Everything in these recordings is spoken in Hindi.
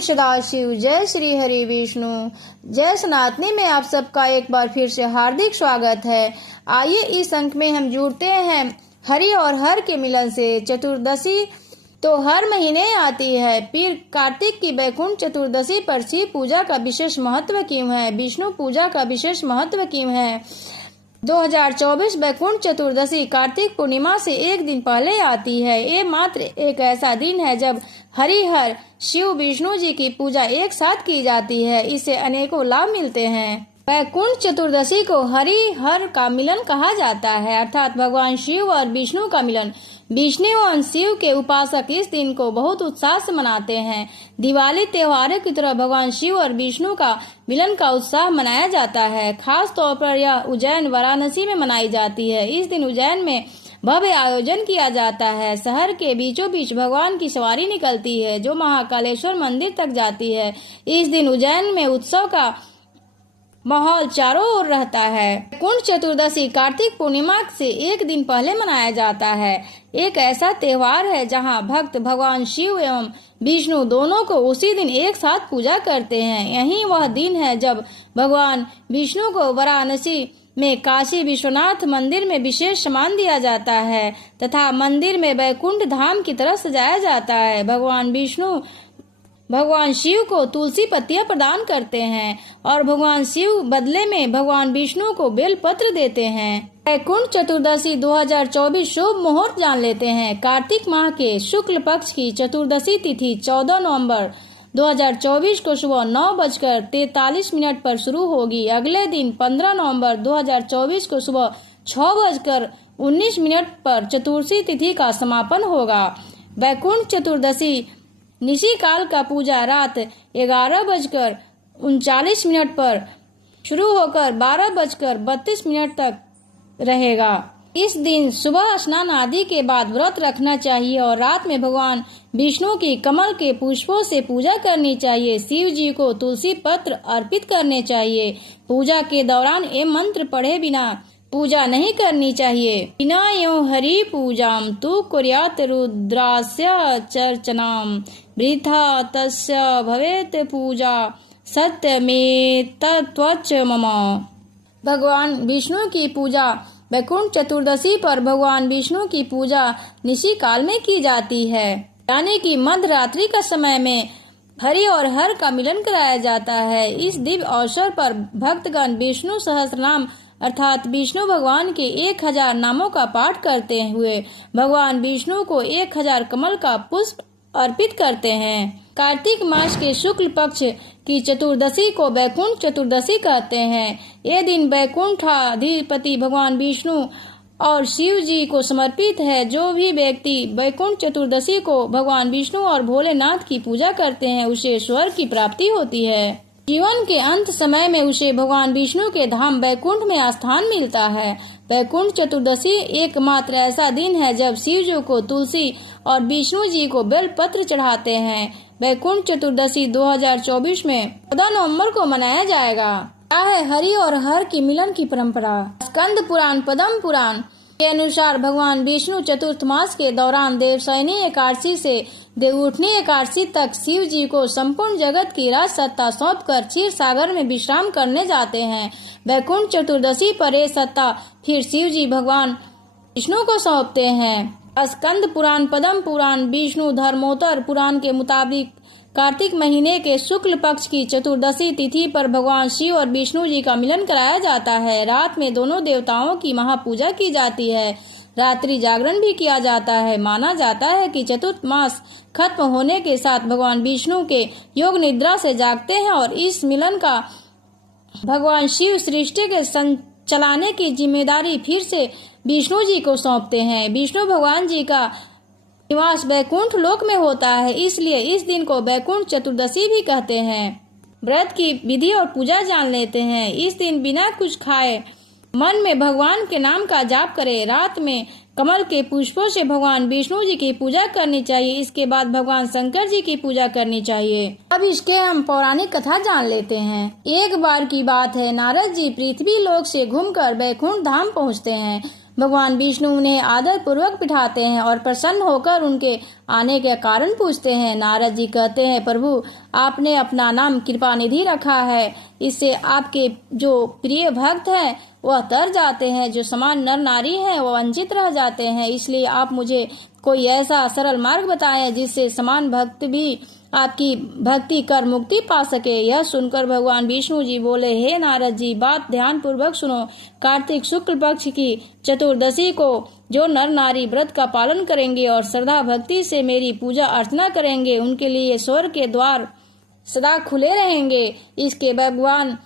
सदाशिव। जय श्री हरि विष्णु। जय सनातनी में आप सबका एक बार फिर से हार्दिक स्वागत है। आइए इस अंक में हम जुड़ते हैं हरि और हर के मिलन से। चतुर्दशी तो हर महीने आती है, फिर कार्तिक की वैकुंठ चतुर्दशी पर शिव पूजा का विशेष महत्व क्यों है, विष्णु पूजा का विशेष महत्व क्यों है। 2024 वैकुंठ चतुर्दशी कार्तिक पूर्णिमा से एक दिन पहले आती है। ये मात्र एक ऐसा दिन है जब हरिहर शिव विष्णु जी की पूजा एक साथ की जाती है। इससे अनेकों लाभ मिलते हैं। वैकुंठ चतुर्दशी को हरिहर का मिलन कहा जाता है, अर्थात भगवान शिव और विष्णु का मिलन। विष्णु और शिव के उपासक इस दिन को बहुत उत्साह से मनाते हैं। दिवाली त्योहारों की तरह भगवान शिव और विष्णु का मिलन का उत्साह मनाया जाता है। खास तौर पर यह उज्जैन वाराणसी में मनाई जाती है। इस दिन उज्जैन में भव्य आयोजन किया जाता है। शहर के बीचों बीच भगवान की सवारी निकलती है जो महाकालेश्वर मंदिर तक जाती है। इस दिन उज्जैन में उत्सव का माहौल चारों ओर रहता है। वैकुंठ चतुर्दशी कार्तिक पूर्णिमा से एक दिन पहले मनाया जाता है। एक ऐसा त्योहार है जहां भक्त भगवान शिव एवं विष्णु दोनों को उसी दिन एक साथ पूजा करते हैं। यही वह दिन है जब भगवान विष्णु को वाराणसी में काशी विश्वनाथ मंदिर में विशेष सम्मान दिया जाता है तथा मंदिर में वैकुंठ धाम की तरह सजाया जाता है। भगवान शिव को तुलसी पत्तियां प्रदान करते हैं और भगवान शिव बदले में भगवान विष्णु को बेल पत्र देते हैं। वैकुंठ चतुर्दशी 2024 शुभ मुहूर्त जान लेते हैं। कार्तिक माह के शुक्ल पक्ष की चतुर्दशी तिथि 14 नवंबर 2024 को सुबह 9:43 पर शुरू होगी। अगले दिन 15 नवंबर 2024 को सुबह 6:19 पर चतुर्दशी तिथि का समापन होगा। वैकुंठ चतुर्दशी निशी काल का पूजा रात 11:39 पर शुरू होकर 12:32 तक रहेगा। इस दिन सुबह स्नान आदि के बाद व्रत रखना चाहिए और रात में भगवान विष्णु की कमल के पुष्पों से पूजा करनी चाहिए। शिव जी को तुलसी पत्र अर्पित करने चाहिए। पूजा के दौरान ये मंत्र पढ़े बिना पूजा नहीं करनी चाहिए। बिना यो हरि पूजाम तु कुर्यात् रुद्रास्य चर्चनाम वृथा तस्य भवेत पूजा सत्यमेतत्वच मम। भगवान विष्णु की पूजा वैकुंठ चतुर्दशी पर भगवान विष्णु की पूजा निशी काल में की जाती है, यानी कि मध्य रात्रि का समय में हरि और हर का मिलन कराया जाता है। इस दिव्य अवसर पर भक्तगण विष्णु सहस्त्रनाम अर्थात विष्णु भगवान के 1000 नामों का पाठ करते हुए भगवान विष्णु को 1000 कमल का पुष्प अर्पित करते हैं। कार्तिक मास के शुक्ल पक्ष की चतुर्दशी को वैकुंठ चतुर्दशी कहते हैं। ये दिन वैकुंठाधिपति भगवान विष्णु और शिव जी को समर्पित है। जो भी व्यक्ति वैकुंठ चतुर्दशी को भगवान विष्णु और भोलेनाथ की पूजा करते हैं उसे स्वर्ग की प्राप्ति होती है। जीवन के अंत समय में उसे भगवान विष्णु के धाम वैकुंठ में स्थान मिलता है। वैकुंठ चतुर्दशी एकमात्र ऐसा दिन है जब शिव जी को तुलसी और विष्णु जी को बेल पत्र चढ़ाते हैं। वैकुंठ चतुर्दशी 2024 में 14 नवंबर को मनाया जाएगा। क्या है हरि और हर की मिलन की परंपरा। स्कंद पुराण पद्म पुराण के अनुसार भगवान विष्णु चतुर्थ मास के दौरान देवशयनी एकादशी से देवउठनी एकादशी तक शिव जी को संपूर्ण जगत की राज सत्ता सौंप कर क्षीर सागर में विश्राम करने जाते हैं। वैकुंठ चतुर्दशी पर ये सत्ता फिर शिव जी भगवान विष्णु को सौंपते हैं। स्कंद पुराण पद्म पुराण विष्णु धर्मोत्तर पुराण के मुताबिक कार्तिक महीने के शुक्ल पक्ष की चतुर्दशी तिथि पर भगवान शिव और विष्णु जी का मिलन कराया जाता है। रात में दोनों देवताओं की महापूजा की जाती है। रात्रि जागरण भी किया जाता है। माना जाता है कि चतुर्थ मास खत्म होने के साथ भगवान विष्णु के योग निद्रा से जागते हैं और इस मिलन का भगवान शिव सृष्टि के चलाने की जिम्मेदारी फिर से विष्णु जी को सौंपते हैं। विष्णु भगवान जी का निवास वैकुंठ लोक में होता है, इसलिए इस दिन को वैकुंठ चतुर्दशी भी कहते हैं। व्रत की विधि और पूजा जान लेते हैं। इस दिन बिना कुछ खाए मन में भगवान के नाम का जाप करें। रात में कमल के पुष्पों से भगवान विष्णु जी की पूजा करनी चाहिए। इसके बाद भगवान शंकर जी की पूजा करनी चाहिए। अब इसके हम पौराणिक कथा जान लेते हैं। एक बार की बात है, नारद जी पृथ्वी लोक से घूमकर वैकुंठ धाम पहुँचते हैं। भगवान विष्णु उन्हें आदर पूर्वक बिठाते हैं और प्रसन्न होकर उनके आने के कारण पूछते हैं। नारद जी कहते हैं, प्रभु आपने अपना नाम कृपा निधि रखा है, इससे आपके जो प्रिय भक्त हैं वह तर जाते हैं, जो समान नर नारी हैं वह वंचित रह जाते हैं। इसलिए आप मुझे कोई ऐसा सरल मार्ग बताएं जिससे समान भक्त भी आपकी भक्ति कर मुक्ति पा सके। यह सुनकर भगवान विष्णु जी बोले, हे नारद जी, बात ध्यान पूर्वक सुनो। कार्तिक शुक्ल पक्ष की चतुर्दशी को जो नर नारी व्रत का पालन करेंगे और श्रद्धा भक्ति से मेरी पूजा अर्चना करेंगे, उनके लिए स्वर्ग के द्वार सदा खुले रहेंगे। इसके भगवान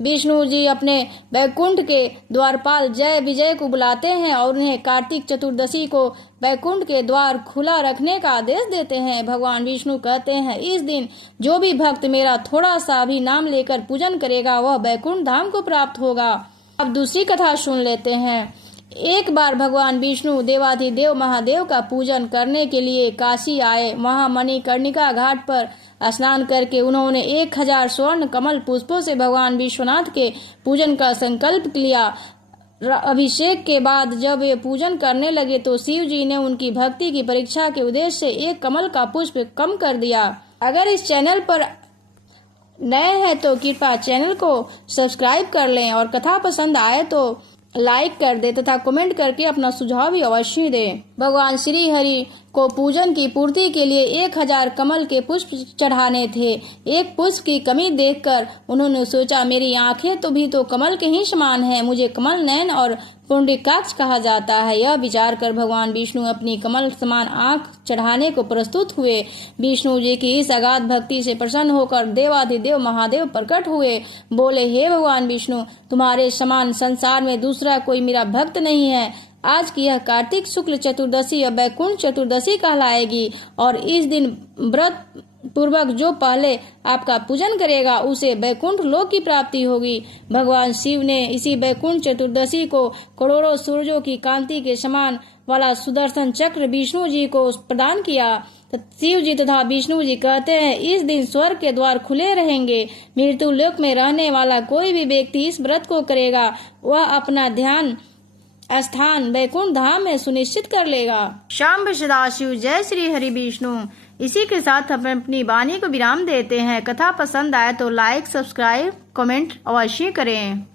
विष्णु जी अपने वैकुंठ के द्वारपाल जय विजय को बुलाते हैं और उन्हें कार्तिक चतुर्दशी को वैकुंठ के द्वार खुला रखने का आदेश देते हैं। भगवान विष्णु कहते हैं, इस दिन जो भी भक्त मेरा थोड़ा सा भी नाम लेकर पूजन करेगा वह वैकुंठ धाम को प्राप्त होगा। अब दूसरी कथा सुन लेते हैं। एक बार भगवान विष्णु देवाधिदेव महादेव का पूजन करने के लिए काशी आए। वहां मणिकर्णिका घाट पर स्नान करके उन्होंने 1000 स्वर्ण कमल पुष्पों से भगवान विश्वनाथ के पूजन का संकल्प लिया। अभिषेक के बाद जब वे पूजन करने लगे तो शिव जी ने उनकी भक्ति की परीक्षा के उद्देश्य से एक कमल का पुष्प कम कर दिया। अगर इस चैनल पर नए हैं तो कृपया चैनल को सब्सक्राइब कर लें और कथा पसंद आए तो लाइक कर दे तथा कमेंट करके अपना सुझाव भी अवश्य दें। भगवान श्री हरि को पूजन की पूर्ति के लिए 1000 कमल के पुष्प चढ़ाने थे। एक पुष्प की कमी देखकर उन्होंने सोचा, मेरी आंखें तो भी तो कमल के ही समान है, मुझे कमल नयन और पुंडरीकाक्ष कहा जाता है। यह विचार कर भगवान विष्णु अपनी कमल समान आंख चढ़ाने को प्रस्तुत हुए। विष्णु जी की इस अगाध भक्ति से प्रसन्न होकर देवाधिदेव महादेव प्रकट हुए। बोले, हे भगवान विष्णु, तुम्हारे समान संसार में दूसरा कोई मेरा भक्त नहीं है। आज की यह कार्तिक शुक्ल चतुर्दशी या वैकुंठ चतुर्दशी कहलाएगी और इस दिन व्रत पूर्वक जो पहले आपका पूजन करेगा उसे वैकुंठ लोक की प्राप्ति होगी। भगवान शिव ने इसी वैकुंठ चतुर्दशी को करोड़ों सूर्यों की कांति के समान वाला सुदर्शन चक्र विष्णु जी को प्रदान किया। शिव जी तथा विष्णु जी कहते हैं, इस दिन स्वर्ग के द्वार खुले रहेंगे। मृत्यु लोक में रहने वाला कोई भी व्यक्ति इस व्रत को करेगा, वह अपना ध्यान स्थान वैकुंठ धाम में सुनिश्चित कर लेगा। शंभ सदाशिव, जय श्री हरि विष्णु। इसी के साथ हम अपनी वाणी को विराम देते हैं। कथा पसंद आए तो लाइक, सब्सक्राइब, कमेंट अवश्य करें।